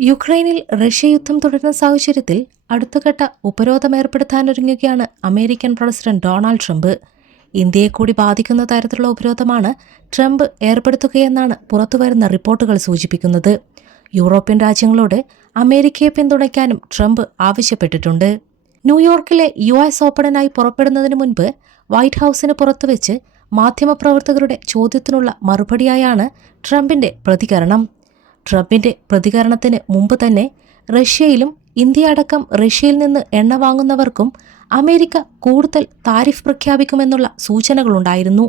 യുക്രൈനിൽ റഷ്യ യുദ്ധം തുടരുന്ന സാഹചര്യത്തിൽ അടുത്തഘട്ട ഉപരോധം ഏർപ്പെടുത്താനൊരുങ്ങുകയാണ് അമേരിക്കൻ പ്രസിഡന്റ് ഡൊണാൾഡ് ട്രംപ്. ഇന്ത്യയെ കൂടി ബാധിക്കുന്ന തരത്തിലുള്ള ഉപരോധമാണ് ട്രംപ് ഏർപ്പെടുത്തുകയെന്നാണ് പുറത്തുവരുന്ന റിപ്പോർട്ടുകൾ സൂചിപ്പിക്കുന്നത്. യൂറോപ്യൻ രാജ്യങ്ങളോട് അമേരിക്കയെ പിന്തുണയ്ക്കാനും ട്രംപ് ആവശ്യപ്പെട്ടിട്ടുണ്ട്. ന്യൂയോർക്കിലെ യു എസ് ഓപ്പണിനായി പുറപ്പെടുന്നതിന് മുൻപ് വൈറ്റ് ഹൌസിന് പുറത്തുവെച്ച് മാധ്യമപ്രവർത്തകരുടെ ചോദ്യത്തിനുള്ള മറുപടിയായാണ് ട്രംപിന്റെ പ്രതികരണം. ട്രംപിന്റെ പ്രതികരണത്തിന് മുമ്പ് തന്നെ റഷ്യയിലും ഇന്ത്യ അടക്കം റഷ്യയിൽ നിന്ന് എണ്ണ വാങ്ങുന്നവർക്കും അമേരിക്ക കൂടുതൽ താരിഫ് പ്രഖ്യാപിക്കുമെന്നുള്ള സൂചനകളുണ്ടായിരുന്നു.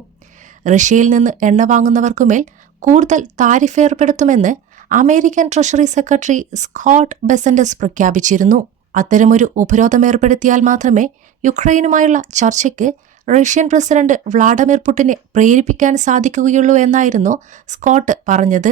റഷ്യയിൽ നിന്ന് എണ്ണ വാങ്ങുന്നവർക്കുമേൽ കൂടുതൽ താരിഫ് ഏർപ്പെടുത്തുമെന്ന് അമേരിക്കൻ ട്രഷറി സെക്രട്ടറി സ്കോട്ട് ബെസൻഡസ് പ്രഖ്യാപിച്ചിരുന്നു. അത്തരമൊരു ഉപരോധം ഏർപ്പെടുത്തിയാൽ മാത്രമേ യുക്രൈനുമായുള്ള ചർച്ചയ്ക്ക് റഷ്യൻ പ്രസിഡന്റ് വ്ളാഡിമിർ പുടിനെ പ്രേരിപ്പിക്കാൻ സാധിക്കുകയുള്ളൂ എന്നായിരുന്നു സ്കോട്ട് പറഞ്ഞത്.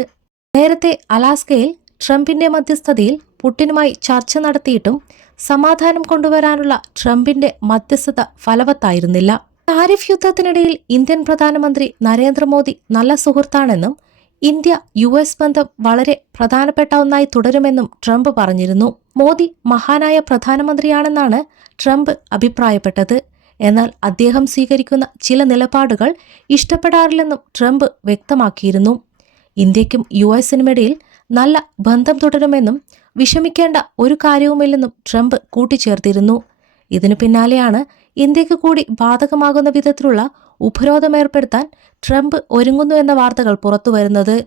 നേരത്തെ അലാസ്കയിൽ ട്രംപിന്റെ മധ്യസ്ഥതയിൽ പുടിനുമായി ചർച്ച നടത്തിയിട്ടും സമാധാനം കൊണ്ടുവരാനുള്ള ട്രംപിന്റെ മധ്യസ്ഥത ഫലവത്തായിരുന്നില്ല. താരിഫ് യുദ്ധത്തിനിടയിൽ ഇന്ത്യൻ പ്രധാനമന്ത്രി നരേന്ദ്രമോദി നല്ല സുഹൃത്താണെന്നും ഇന്ത്യ യു എസ് ബന്ധം വളരെ പ്രധാനപ്പെട്ട ഒന്നായി തുടരുമെന്നും ട്രംപ് പറഞ്ഞിരുന്നു. മോദി മഹാനായ പ്രധാനമന്ത്രിയാണെന്നാണ് ട്രംപ് അഭിപ്രായപ്പെട്ടത്. എന്നാൽ അദ്ദേഹം സ്വീകരിക്കുന്ന ചില നിലപാടുകൾ ഇഷ്ടപ്പെടാറില്ലെന്നും ട്രംപ് വ്യക്തമാക്കിയിരുന്നു. ഇന്ത്യക്കും യു എസിനുമിടയിൽ നല്ല ബന്ധം തുടരുമെന്നും വിഷമിക്കേണ്ട ഒരു കാര്യവുമില്ലെന്നും ട്രംപ് കൂട്ടിച്ചേർത്തിരുന്നു. ഇതിനു പിന്നാലെയാണ് ഇന്ത്യയ്ക്ക് കൂടി ബാധകമാകുന്ന വിധത്തിലുള്ള ഉപരോധം ഏർപ്പെടുത്താൻ ട്രംപ് ഒരുങ്ങുന്നു എന്ന വാർത്തകൾ പുറത്തുവരുന്നത്.